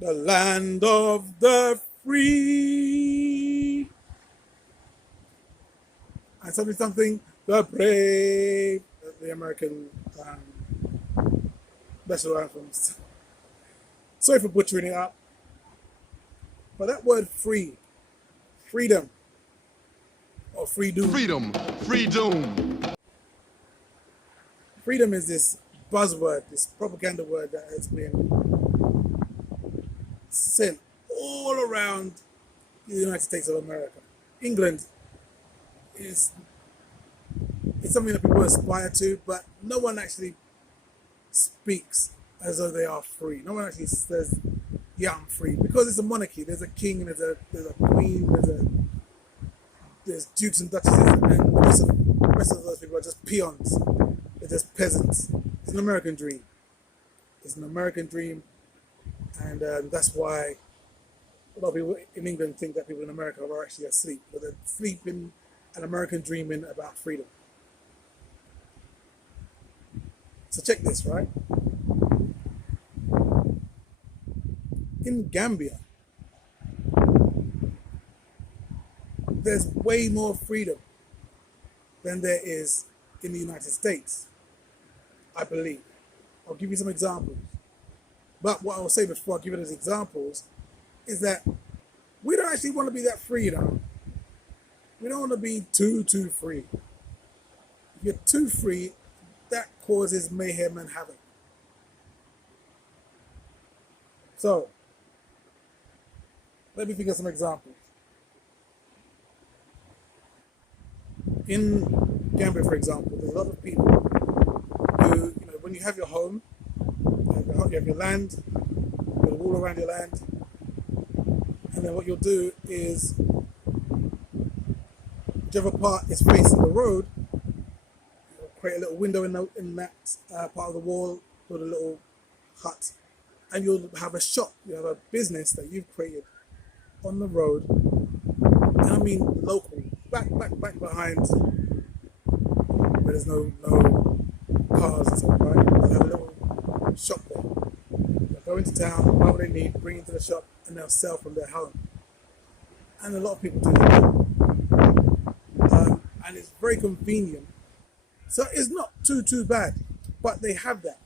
The land of the free. And something, the brave, the American national anthems. Sorry for butchering it up, but that word free, freedom, or freedom. Freedom. Freedom is this buzzword, this propaganda word that has been sent all around the United States of America. England is it's something that people aspire to, but no one actually speaks as though they are free. No one actually says, "Yeah, I'm free," because it's a monarchy. There's a king, there's a queen, there's dukes and duchesses, and the rest of those people are just peons. They're just peasants. It's an American dream. It's an American dream, and that's why a lot of people in England think that people in America are actually asleep, but they're sleeping an American dreaming about freedom. So check this, right? In Gambia, there's way more freedom than there is in the United States, I believe. I'll give you some examples. But what I'll say before I give you those examples is that we don't actually want to be that free, you know. We don't want to be too free. If you're too free, that causes mayhem and havoc. So, let me think of some examples. In Gambia, for example, there's a lot of people who, when you have your home, you have your land, you build a wall around your land, and then what you'll do is, whichever part is facing the road, you'll create a little window in that part of the wall, build a little hut, and you'll have a shop, you have a business that you've created on the road, and I mean local, back behind where there's no cars and stuff, right? They'll have a little shop there. They'll go into town, buy what they need, bring it to the shop, and they'll sell from their home. And a lot of people do that. And it's very convenient. So it's not too bad, but they have that.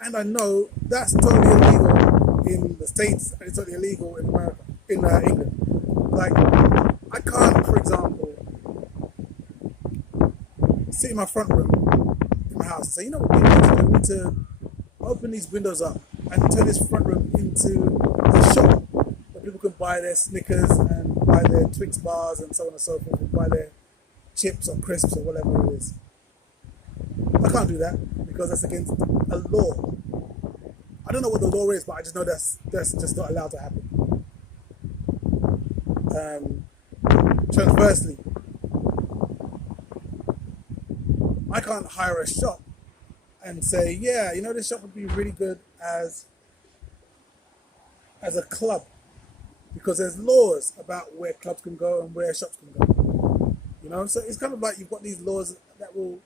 And I know that's totally illegal in the States, and it's totally illegal in America, in England. Like, I can't, for example, sit in my front room in my house and say, you know what we need to do? We need to open these windows up and turn this front room into a shop where people can buy their Snickers and buy their Twix bars and so on and so forth, and buy their chips or crisps or whatever it is. I can't do that because that's against a law. I don't know what the law is, but I just know that's just not allowed to happen. Transversely, I can't hire a shop and say, yeah, this shop would be really good as a club, because there's laws about where clubs can go and where shops can go. So it's kind of like you've got these laws that will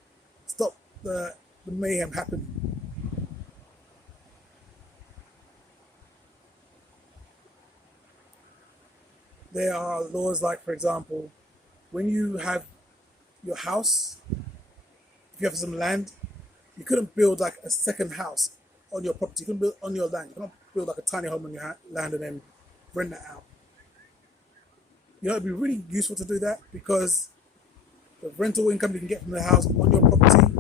stop the mayhem happening. There are laws like, for example, when you have your house, if you have some land, you couldn't build like a second house on your property. You couldn't build on your land. You cannot build like a tiny home on your land and then rent that out. It'd be really useful to do that, because the rental income you can get from the house on your property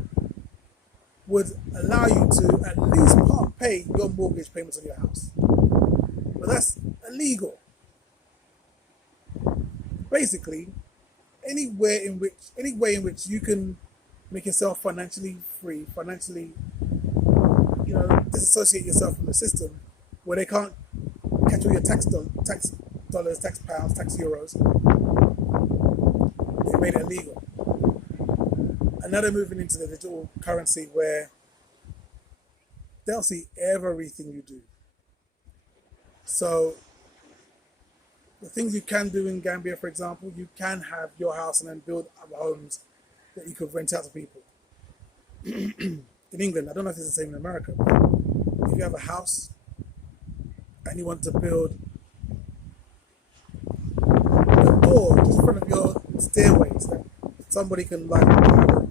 would allow you to at least part pay your mortgage payments on your house. But that's illegal. Basically, any way in which you can make yourself financially free, financially, disassociate yourself from the system, where they can't catch all your tax dollars, tax pounds, tax euros, they made it illegal. And now they're moving into the digital currency where they'll see everything you do. So the things you can do in Gambia, for example, you can have your house and then build other homes that you could rent out to people. In England, I don't know if it's the same in America, but if you have a house and you want to build a door just in front of your stairways that somebody can like have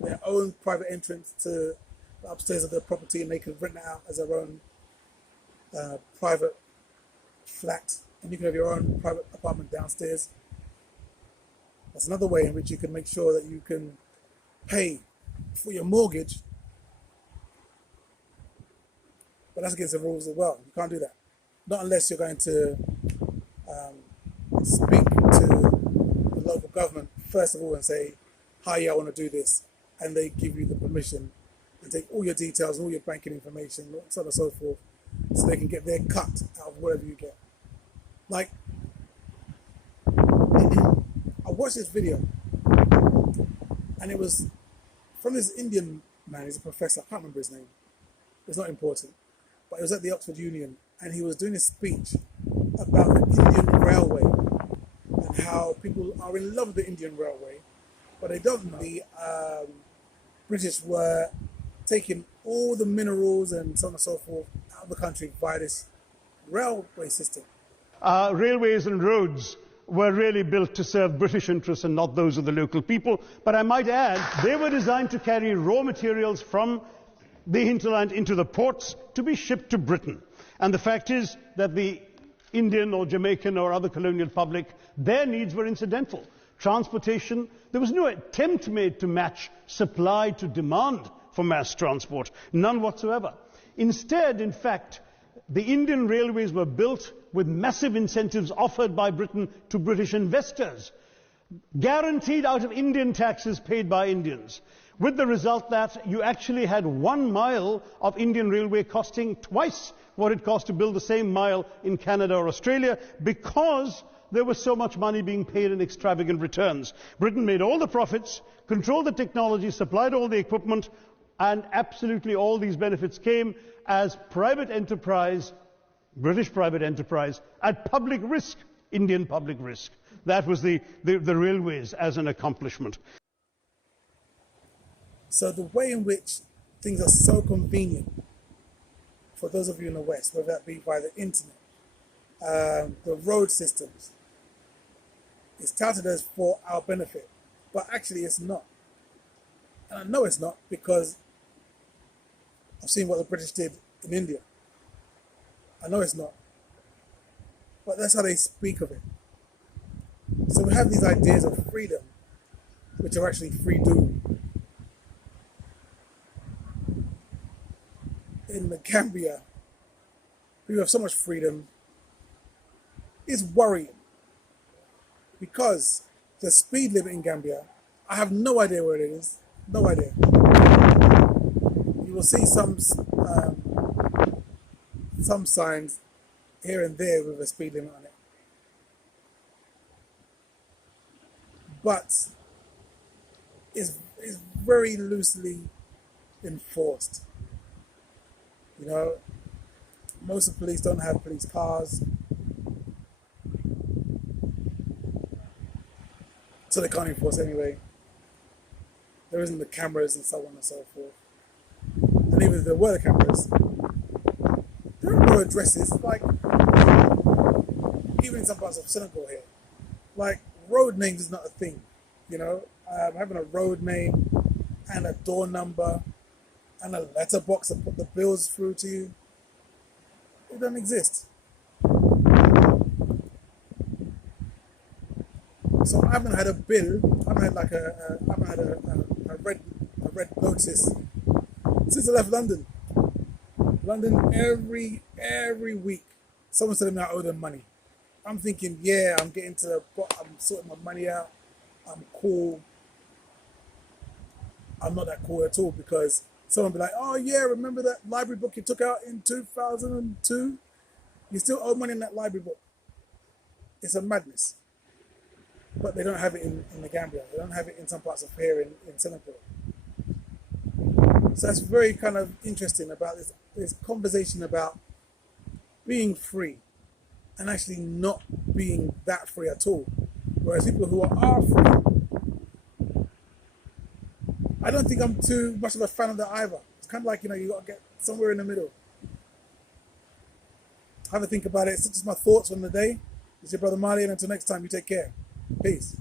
their own private entrance to the upstairs of their property, and they can rent it out as their own private flat, and you can have your own private apartment downstairs. That's another way in which you can make sure that you can pay for your mortgage, but that's against the rules as well. You can't do that, not unless you're going to speak to the local government first of all and say, hi, yeah, I want to do this, and they give you the permission and take all your details, all your banking information, so on and so forth, so they can get their cut out of whatever you get. Like, I watched this video, and it was from this Indian man. He's a professor. I can't remember his name. It's not important. But he was at the Oxford Union, and he was doing a speech about the Indian Railway and how people are in love with the Indian Railway, but they don't know the British were taking all the minerals and so on and so forth out of the country via this railway system. Railways and roads were really built to serve British interests and not those of the local people. But I might add, they were designed to carry raw materials from the hinterland into the ports to be shipped to Britain. And the fact is that the Indian or Jamaican or other colonial public, their needs were incidental. Transportation, there was no attempt made to match supply to demand for mass transport, none whatsoever. Instead, in fact, the Indian railways were built with massive incentives offered by Britain to British investors, guaranteed out of Indian taxes paid by Indians, with the result that you actually had 1 mile of Indian railway costing twice what it cost to build the same mile in Canada or Australia, because there was so much money being paid in extravagant returns. Britain made all the profits, controlled the technology, supplied all the equipment, and absolutely all these benefits came as private enterprise, British private enterprise, at public risk, Indian public risk. That was the railways as an accomplishment. So the way in which things are so convenient for those of you in the West, whether that be via the internet, the road systems, is touted as for our benefit, but actually it's not. And I know it's not because I've seen what the British did in India. I know it's not, but that's how they speak of it. So we have these ideas of freedom, which are actually free doom. In the Gambia, we have so much freedom. It's worrying because the speed limit in Gambia, I have no idea where it is. No idea. You will see some signs here and there with a speed limit on it, but it's very loosely enforced. You know, most of the police don't have police cars, so they can't enforce anyway. There isn't the cameras and so on and so forth. And even if there were the cameras, there are no addresses. Like, even in some parts of Senegal here, like, road names is not a thing. You know, having a road name and a door number and a letterbox to put the bills through to you, it doesn't exist. So I haven't had a bill. I haven't had like a red notice since I left London. London every week, someone's telling me I owe them money. I'm thinking, yeah, I'm getting to the bottom, I'm sorting my money out. I'm cool. I'm not that cool at all, because someone will be like, oh yeah, remember that library book you took out in 2002? You still owe money in that library book. It's a madness. But they don't have it in the Gambia. They don't have it in some parts of here in Senegal. So that's very kind of interesting about this conversation about being free and actually not being that free at all. Whereas people who are free, I don't think I'm too much of a fan of that either. It's kind of like, you know, you got to get somewhere in the middle. Have a think about it. It's just my thoughts on the day. It's your brother Marley, and until next time, you take care. Peace.